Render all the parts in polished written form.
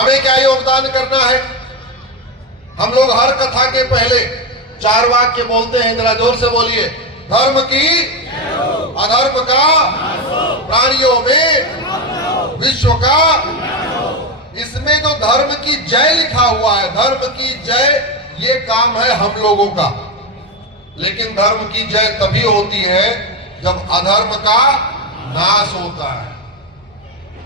हमें क्या योगदान करना है? हम लोग हर कथा के पहले 4 वाक्य बोलते हैं, जरा जोर से बोलिए। धर्म की अधर्म का प्राणियों में विश्व का। इसमें जो धर्म की जय लिखा हुआ है, धर्म की जय, ये काम है हम लोगों का। लेकिन धर्म की जय तभी होती है जब अधर्म का नाश होता है।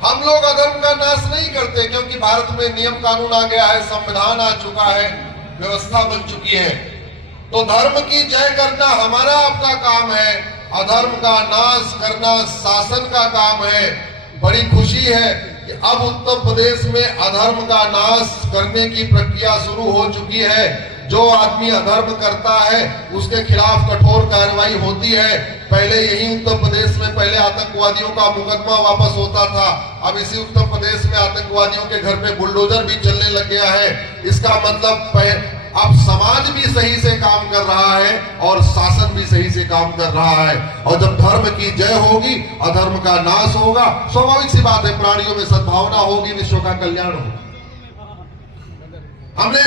हम लोग अधर्म का नाश नहीं करते, क्योंकि भारत में नियम कानून आ गया है, संविधान आ चुका है, व्यवस्था बन चुकी है। तो धर्म की जय करना हमारा अपना काम है, अधर्म का नाश करना शासन का काम है। बड़ी खुशी है कि अब उत्तर प्रदेश में अधर्म का नाश करने की प्रक्रिया शुरू हो चुकी है। जो आदमी अधर्म करता है उसके खिलाफ कठोर कार्रवाई होती है। पहले यही उत्तर प्रदेश में पहले आतंकवादियों का मुकदमा वापस होता था, अब इसी उत्तर प्रदेश में आतंकवादियों के घर पे बुलडोजर भी चलने लग गया है। इसका मतलब अब समाज भी सही से काम कर रहा है और शासन भी सही से काम कर रहा है। और जब धर्म की जय होगी, अधर्म का नाश होगा, स्वाभाविक सी बात है, प्राणियों में सद्भावना होगी, विश्व का कल्याण होगा। हमने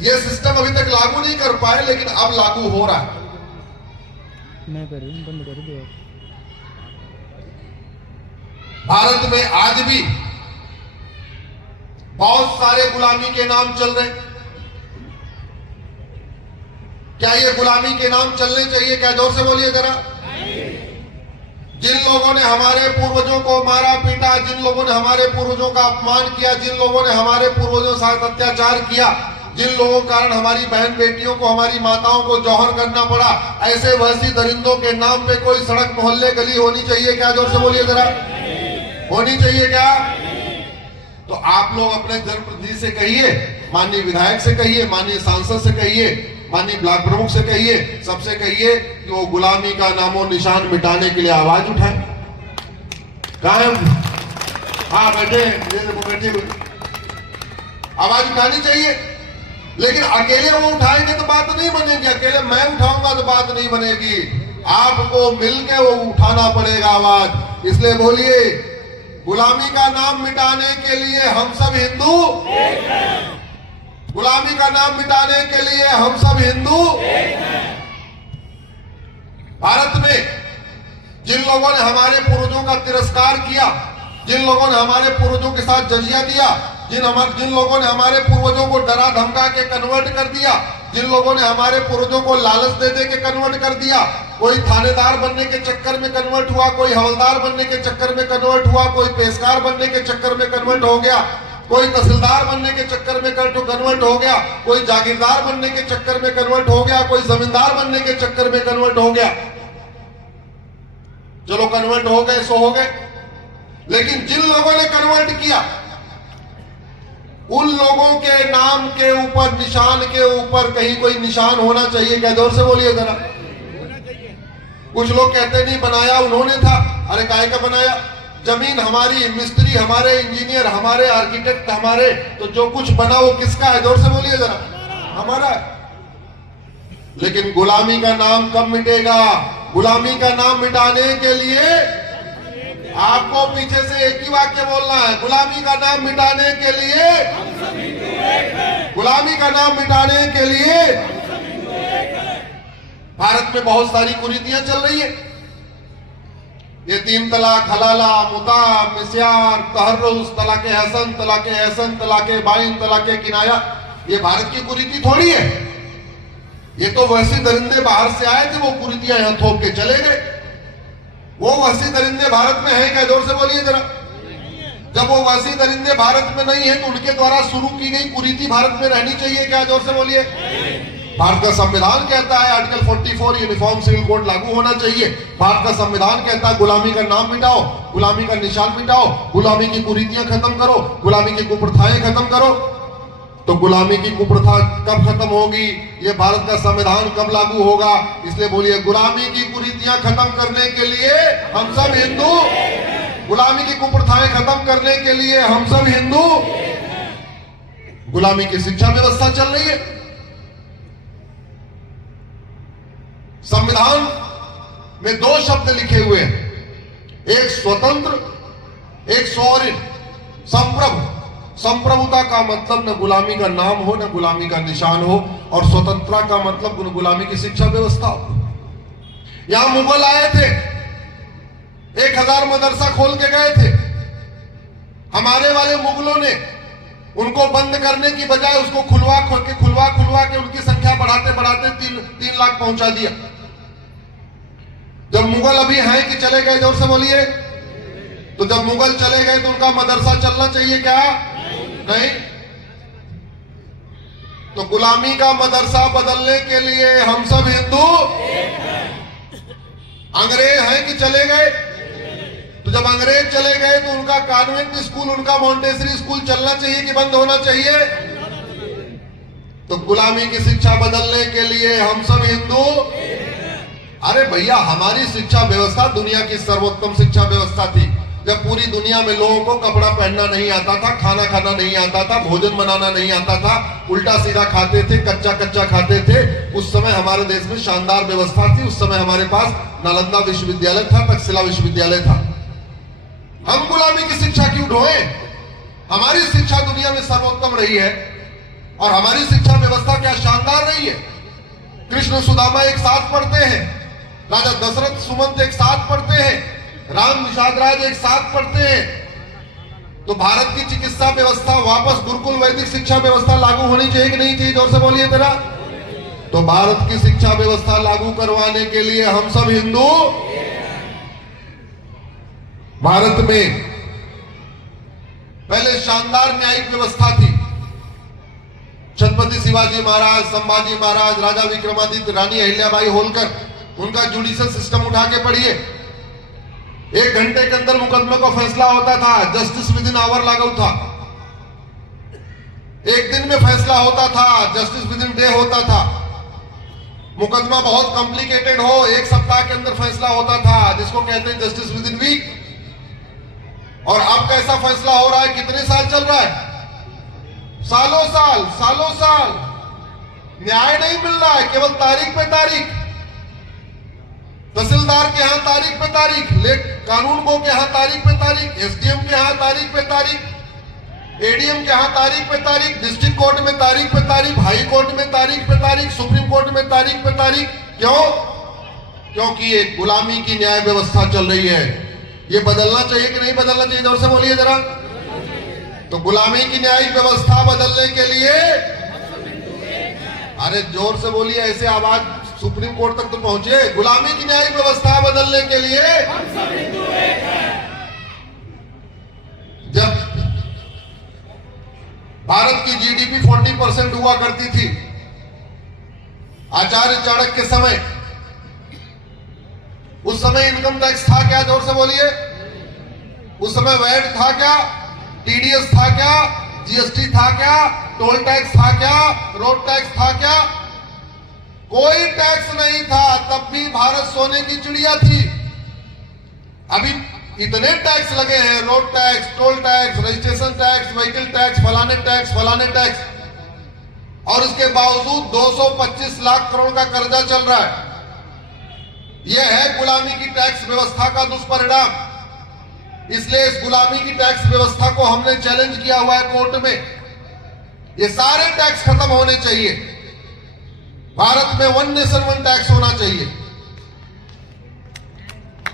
ये सिस्टम अभी तक लागू नहीं कर पाए, लेकिन अब लागू हो रहा है। बंद कर दो। भारत में आज भी बहुत सारे गुलामी के नाम चल रहे। क्या ये गुलामी के नाम चलने चाहिए? क्या जोर से बोलिए जरा। जिन लोगों ने हमारे पूर्वजों को मारा पीटा, जिन लोगों ने हमारे पूर्वजों का अपमान किया, जिन लोगों ने हमारे पूर्वजों के साथ अत्याचार किया, जिन लोगों के कारण हमारी बहन बेटियों को, हमारी माताओं को जौहर करना पड़ा, ऐसे वैसी दरिंदों के नाम पे कोई सड़क मोहल्ले गली होनी चाहिए क्या? जोर से बोलिए जरा। होनी चाहिए क्या? तो आप लोग अपने जनप्रतिनिधि से कहिए, माननीय विधायक से कहिए, माननीय सांसद से कहिए, माननीय ब्लॉक प्रमुख से कहिए, सबसे कहिए कि वो गुलामी का नामो निशान मिटाने के लिए आवाज उठाए। कायम हाँ बैठे बैठे आवाज उठानी चाहिए। लेकिन अकेले वो उठाएंगे तो बात नहीं बनेगी, अकेले मैं उठाऊंगा तो बात नहीं बनेगी। आपको मिलके वो उठाना पड़ेगा आवाज। इसलिए बोलिए, गुलामी का नाम मिटाने के लिए हम सब हिंदू एक हैं। गुलामी का नाम मिटाने के लिए हम सब हिंदू एक हैं। भारत में जिन लोगों ने हमारे पूर्वजों का तिरस्कार किया, जिन लोगों ने हमारे पूर्वजों के साथ जजिया दिया, जिन लोगों ने हमारे पूर्वजों को डरा धमका के कन्वर्ट कर दिया, जिन लोगों ने हमारे पूर्वजों को लालच दे दे के कन्वर्ट कर दिया, कोई थानेदार बनने के चक्कर में कन्वर्ट हुआ, कोई हवलदार बनने के चक्कर में कन्वर्ट हुआ, कोई पेशकार बनने के चक्कर में कन्वर्ट हो गया, कोई तहसीलदार बनने के चक्कर में कन्वर्ट हो गया, कोई जागीरदार बनने के चक्कर में कन्वर्ट हो गया, कोई जमींदार बनने के चक्कर में कन्वर्ट हो गया। चलो कन्वर्ट हो गए सो हो गए, लेकिन जिन लोगों ने कन्वर्ट किया उन लोगों के नाम के ऊपर, निशान के ऊपर कहीं कोई निशान होना चाहिए क्या? जोर से बोलिए जरा। कुछ लोग कहते नहीं बनाया उन्होंने था। अरे काहे का बनाया? जमीन हमारी, मिस्त्री हमारे, इंजीनियर हमारे, आर्किटेक्ट हमारे, तो जो कुछ बना वो किसका है? जोर से बोलिए जरा। हमारा। लेकिन गुलामी का नाम कब मिटेगा? गुलामी का नाम मिटाने के लिए आपको पीछे से एक ही वाक्य बोलना है, गुलामी का नाम मिटाने के लिए, गुलामी का नाम मिटाने के लिए। भारत में बहुत सारी कुरीतियां चल रही है। ये 3 तलाक, हलाला, मुता, मिस्यार, तहर्रुस, तलाके हसन, तलाके एहसन, तलाके बाइन, तलाके किनाया, ये भारत की कुरीति थोड़ी है। ये तो वैसे दरिंदे बाहर से आए थे, वो कुरीतियां यहां थोप के चले गए। वो वसी दरिंदे भारत में है क्या? जोर से बोलिए जरा। जब वो वसी दरिंदे भारत में नहीं है तो उनके द्वारा शुरू की गई कुरीति भारत में रहनी चाहिए क्या? जोर से बोलिए। भारत का संविधान कहता है आर्टिकल 44 यूनिफॉर्म सिविल कोड लागू होना चाहिए। भारत का संविधान कहता है गुलामी का नाम मिटाओ, गुलामी का निशान मिटाओ, गुलामी की कुरीतियां खत्म करो, गुलामी की कुप्रथाएं खत्म करो। तो गुलामी की कुप्रथा कब खत्म होगी? ये भारत का संविधान कब लागू होगा? इसलिए बोलिए, गुलामी की कुरीतियां खत्म करने के लिए हम सब हिंदू, गुलामी की कुप्रथाएं खत्म करने के लिए हम सब हिंदू। गुलामी की शिक्षा व्यवस्था चल रही है। संविधान में 2 शब्द लिखे हुए हैं, एक स्वतंत्र, एक सॉवरेन, संप्रभु। संप्रभुता का मतलब न गुलामी का नाम हो, न गुलामी का निशान हो, और स्वतंत्रता का मतलब गुलामी की शिक्षा व्यवस्था हो। यहां मुगल आए थे, 1000 मदरसा खोल के गए थे। हमारे वाले मुगलों ने उनको बंद करने की बजाय उसको खुलवा के उनकी संख्या बढ़ाते बढ़ाते 3 लाख पहुंचा दिया। जब मुगल अभी हैं कि चले गए, जोर से बोलिए। तो जब मुगल चले गए तो उनका मदरसा चलना चाहिए क्या? नहीं। तो गुलामी का मदरसा बदलने के लिए हम सब हिंदू अंग्रेज हैं कि चले गए? तो जब अंग्रेज चले गए तो उनका कॉन्वेंट स्कूल, उनका मॉन्टेसरी स्कूल चलना चाहिए कि बंद होना चाहिए? तो गुलामी की शिक्षा बदलने के लिए हम सब हिंदू। अरे भैया, हमारी शिक्षा व्यवस्था दुनिया की सर्वोत्तम शिक्षा व्यवस्था थी। जब पूरी दुनिया में लोगों को कपड़ा पहनना नहीं आता था, खाना खाना नहीं आता था, भोजन बनाना नहीं आता था, उल्टा सीधा खाते थे, कच्चा कच्चा खाते थे, उस समय हमारे देश में शानदार व्यवस्था थी। उस समय हमारे पास नालंदा विश्वविद्यालय था, तक्षशिला विश्वविद्यालय था। हम गुलामी की शिक्षा क्यों ढोए? हमारी शिक्षा दुनिया में सर्वोत्तम रही है, और हमारी शिक्षा व्यवस्था क्या शानदार रही है। कृष्ण सुदामा एक साथ पढ़ते हैं, राजा दशरथ सुमंत एक साथ पढ़ते हैं, राम निषाद राज एक साथ पढ़ते हैं। तो भारत की चिकित्सा व्यवस्था वापस गुरुकुल वैदिक शिक्षा व्यवस्था लागू होनी चाहिए कि नहीं चाहिए? जोर से बोलिए जरा। तो भारत की शिक्षा व्यवस्था लागू करवाने के लिए हम सब हिंदू। भारत में पहले शानदार न्यायिक व्यवस्था थी। छत्रपति शिवाजी महाराज, संभाजी महाराज, राजा विक्रमादित्य, रानी अहिल्याबाई होलकर, उनका जुडिशियल सिस्टम उठा के पढ़िए। 1 घंटे के अंदर मुकदमे का फैसला होता था, जस्टिस विद इन आवर लागू था। 1 दिन में फैसला होता था, जस्टिस विद इन डे होता था। मुकदमा बहुत कॉम्प्लिकेटेड हो, 1 सप्ताह के अंदर फैसला होता था, जिसको कहते हैं जस्टिस विद इन वीक। और अब कैसा फैसला हो रहा है? कितने साल चल रहा है? सालों साल न्याय नहीं मिल रहा है, केवल तारीख पे तारीख। तहसीलदार के यहां तारीख पे तारीख, कानून गो के यहां तारीख पे तारीख, एसडीएम के यहां तारीख पे तारीख, एडीएम के यहां तारीख पे तारीख, डिस्ट्रिक्ट कोर्ट में तारीख पे तारीख, हाई कोर्ट में तारीख पे तारीख, सुप्रीम कोर्ट में तारीख पे तारीख। क्यों? क्योंकि ये गुलामी की न्याय व्यवस्था चल रही है। ये बदलना चाहिए कि नहीं बदलना चाहिए? जोर से बोलिए जरा। तो गुलामी की न्यायिक व्यवस्था बदलने के लिए, अरे जोर से बोलिए, ऐसे आवाज सुप्रीम कोर्ट तक तो पहुंचे। गुलामी की न्यायिक व्यवस्था बदलने के लिए हम सब हिंदू एक हैं। जब भारत की जीडीपी 40% हुआ करती थी, आचार्य चाणक्य के समय, उस समय इनकम टैक्स था क्या? जोर से बोलिए। उस समय वैट था क्या? टीडीएस था क्या? जीएसटी था क्या? टोल टैक्स था क्या? रोड टैक्स था क्या? कोई टैक्स नहीं था। तब भी भारत सोने की चिड़िया थी। अभी इतने टैक्स लगे हैं, road tax, toll tax, registration tax, vehicle tax, फलाने टैक्स, और इसके बावजूद 225 लाख करोड़ का कर्जा चल रहा है। यह है गुलामी की टैक्स व्यवस्था का दुष्परिणाम। इसलिए इस गुलामी की टैक्स व्यवस्था को हमने चैलेंज किया हुआ है कोर्ट में। ये सारे टैक्स खत्म होने चाहिए। भारत में 1 नेशन 1 टैक्स होना चाहिए।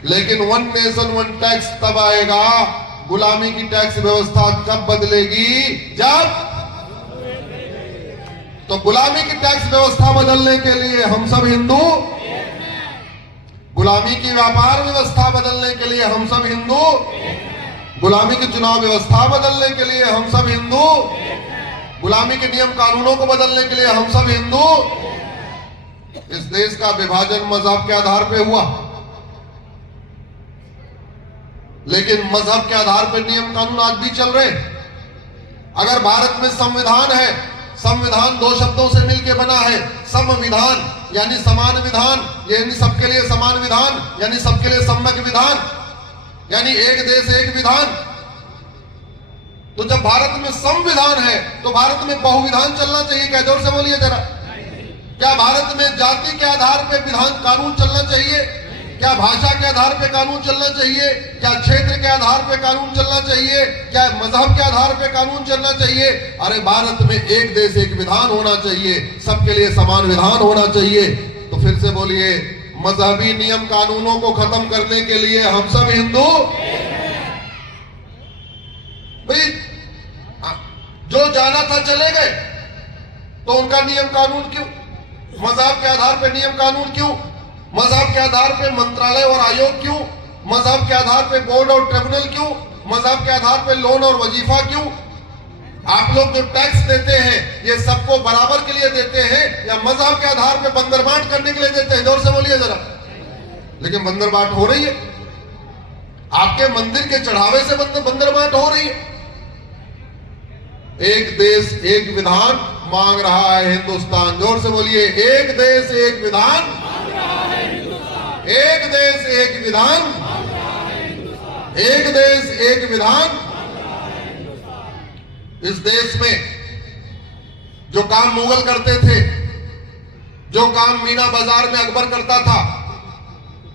लेकिन 1 नेशन 1 टैक्स तब आएगा, गुलामी की टैक्स व्यवस्था कब बदलेगी? जब। तो गुलामी की टैक्स व्यवस्था बदलने के लिए हम सब हिंदू, गुलामी की व्यापार व्यवस्था बदलने के लिए हम सब हिंदू, गुलामी की चुनाव व्यवस्था बदलने के लिए हम सब हिंदू, गुलामी के नियम कानूनों को बदलने के लिए हम सब हिंदू। इस देश का विभाजन मजहब के आधार पे हुआ, लेकिन मजहब के आधार पर नियम कानून आज भी चल रहे। अगर भारत में संविधान है, संविधान 2 शब्दों से मिलकर बना है। समविधान यानी समान विधान, यानी सबके लिए समान विधान, यानी सबके लिए सम्यक विधान, यानी एक देश एक विधान। तो जब भारत में संविधान है तो भारत में बहुविधान चलना चाहिए क्या? जोर से बोलिए जरा। क्या भारत में जाति के आधार पर विधान कानून चलना चाहिए? क्या भाषा के आधार पे कानून चलना चाहिए, क्या क्षेत्र के आधार पे कानून चलना चाहिए, क्या मजहब के आधार पे कानून चलना चाहिए? अरे भारत में एक देश एक विधान होना चाहिए, सबके लिए समान विधान होना चाहिए। तो फिर से बोलिए, मजहबी नियम कानूनों को खत्म करने के लिए हम सब हिंदू। भाई जो जाना था चले गए, तो उनका नियम कानून क्यों? मजहब के आधार पे नियम कानून क्यों? मजहब के आधार पे मंत्रालय और आयोग क्यों? मजहब के आधार पे बोर्ड और ट्रिब्यूनल क्यों? मजहब के आधार पे लोन और वजीफा क्यों? आप लोग जो टैक्स देते हैं ये सबको बराबर के लिए देते हैं या मजहब के आधार पे बंदरबाट करने के लिए देते हैं? जोर से बोलिए जरा। लेकिन बंदरबाट हो रही है, आपके मंदिर के चढ़ावे से बंदरबाट हो रही है। एक देश एक विधान मांग रहा है हिंदुस्तान। जोर से बोलिए, एक देश एक विधान मांग रहा है हिंदुस्तान। एक देश एक विधान मांग रहा है हिंदुस्तान। एक देश एक विधान मांग रहा है हिंदुस्तान। इस देश में जो काम मुगल करते थे, जो काम मीना बाजार में अकबर करता था,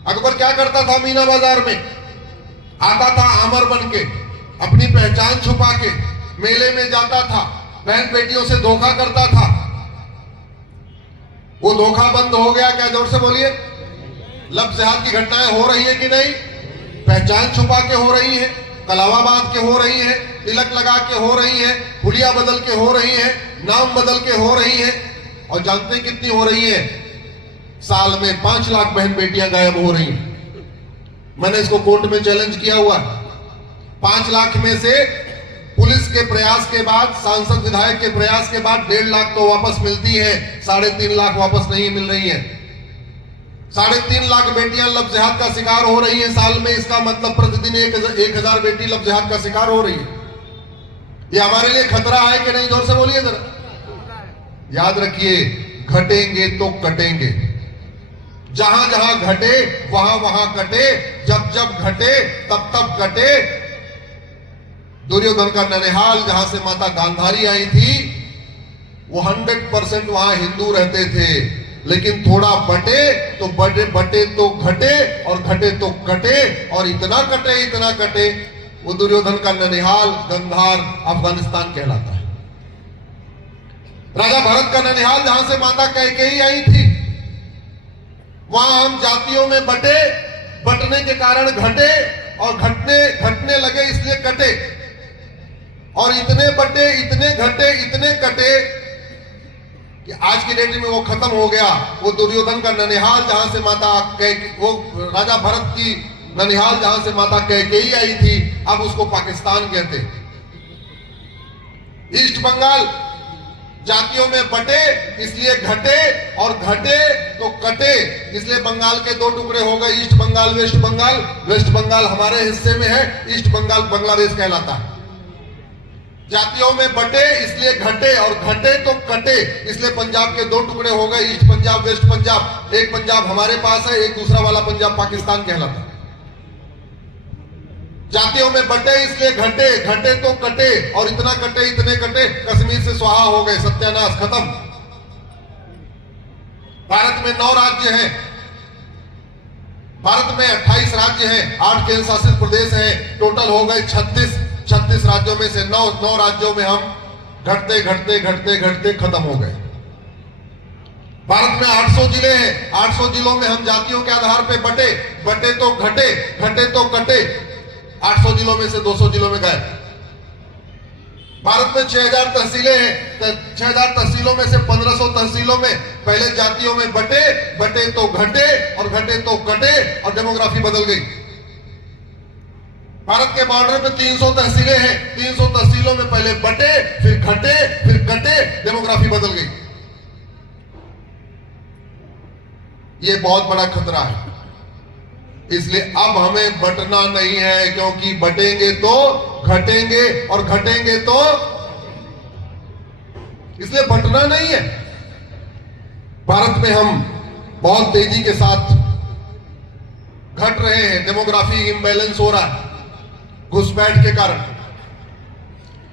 अकबर क्या करता था? मीना बाजार में आता था आमर बन के, अपनी पहचान छुपा के मेले में जाता था, बहन बेटियों से धोखा करता था। वो धोखा बंद हो गया क्या? जोर से बोलिए। लब जिहाद की घटनाएं हो रही है कि नहीं? पहचान छुपा के हो रही है, कलावा बांध के हो रही है, तिलक लगा के हो रही है, हुलिया बदल के हो रही है, नाम बदल के हो रही है। और जानते हैं कितनी हो रही है? साल में 5 लाख बहन बेटियां गायब हो रही हैं। मैंने इसको कोर्ट में चैलेंज किया हुआ। 5 लाख में से पुलिस के प्रयास के बाद, सांसद विधायक के प्रयास के बाद 1.5 लाख तो वापस मिलती है, 3.5 लाख वापस नहीं मिल रही है। 3.5 लाख बेटियां लब जिहाद का शिकार हो रही हैं साल में। इसका मतलब प्रतिदिन 1,000 बेटी लब जिहाद का शिकार हो रही है। ये हमारे लिए खतरा है कि नहीं? जोर से बोलिए जरा। याद रखिए, घटेंगे तो कटेंगे। जहां जहां घटे वहां वहां कटे, जब जब घटे तब तब कटे। दुर्योधन का ननिहाल जहां से माता गांधारी आई थी, वो 100% वहां हिंदू रहते थे। लेकिन थोड़ा बटे तो बटे तो घटे, और घटे तो कटे, और इतना कटे वो दुर्योधन का ननिहाल गंधार अफगानिस्तान कहलाता है। राजा भरत का ननिहाल जहां से माता कैकेयी आई थी, वहां हम जातियों में बटे, बटने के कारण घटे, और घटने लगे इसलिए कटे। और इतने बटे, इतने घटे, इतने कटे कि आज की डेट में वो खत्म हो गया। वो दुर्योधन का ननिहाल जहां से माता वो राजा भरत की ननिहाल जहां से माता कैकेयी आई थी, अब उसको पाकिस्तान कहते। ईस्ट बंगाल जातियों में बटे इसलिए घटे, और घटे तो कटे इसलिए बंगाल के 2 टुकड़े हो गए, east Bengal west Bengal. West Bengal हमारे हिस्से में है, ईस्ट बंगाल बांग्लादेश कहलाता है। जातियों में बटे इसलिए घटे, और घटे तो कटे इसलिए पंजाब के 2 टुकड़े हो गए, ईस्ट पंजाब वेस्ट पंजाब। एक पंजाब हमारे पास है, एक दूसरा वाला पंजाब पाकिस्तान कहलाता है। जातियों में बटे इसलिए घटे, घटे तो कटे, और इतना कटे, इतने कटे, कश्मीर से स्वाहा हो गए, सत्यानाश, खत्म। भारत में 9 राज्य हैं। भारत में 28 राज्य हैं, 8 केंद्र शासित प्रदेश हैं, टोटल हो गए 36 राज्यों में से 9 राज्यों में हम घटते खत्म हो गए। भारत में 800 जिले हैं, 800 जिलों में हम जातियों के आधार पे बटे तो घटे तो कटे, 800 जिलों में से 200 जिलों में गए। भारत में 6000 तहसीलें हैं, 6000 तहसीलों में से 1500 तहसीलों में पहले जातियों में बटे तो घटे, और घटे तो कटे, और डेमोग्राफी बदल गई। भारत के बॉर्डर पे 300 तहसीलें हैं, 300 तहसीलों में पहले बटे, फिर घटे, फिर कटे, डेमोग्राफी बदल गई। ये बहुत बड़ा खतरा है। इसलिए अब हमें बटना नहीं है, क्योंकि बटेंगे तो घटेंगे, और घटेंगे तो, इसलिए बटना नहीं है। भारत में हम बहुत तेजी के साथ घट रहे हैं, डेमोग्राफी इम्बैलेंस हो रहा है घुसपैठ के कारण।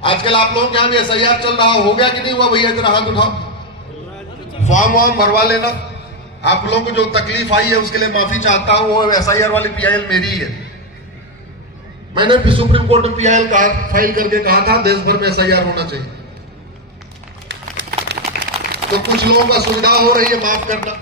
आजकल आप लोगों के यहां भी SIR चल रहा, हो गया कि नहीं हुआ? भैया जरा हाथ उठाओ, फॉर्म भरवा लेना। आप लोगों को जो तकलीफ आई है उसके लिए माफी चाहता हूं। वो एसआईआर वाली पीआईएल मेरी ही है। मैंने भी सुप्रीम कोर्ट में पीआईएल फाइल करके कहा था देश भर में एसआईआर होना चाहिए। तो कुछ लोगों का सुविधा हो रही है, माफ करना।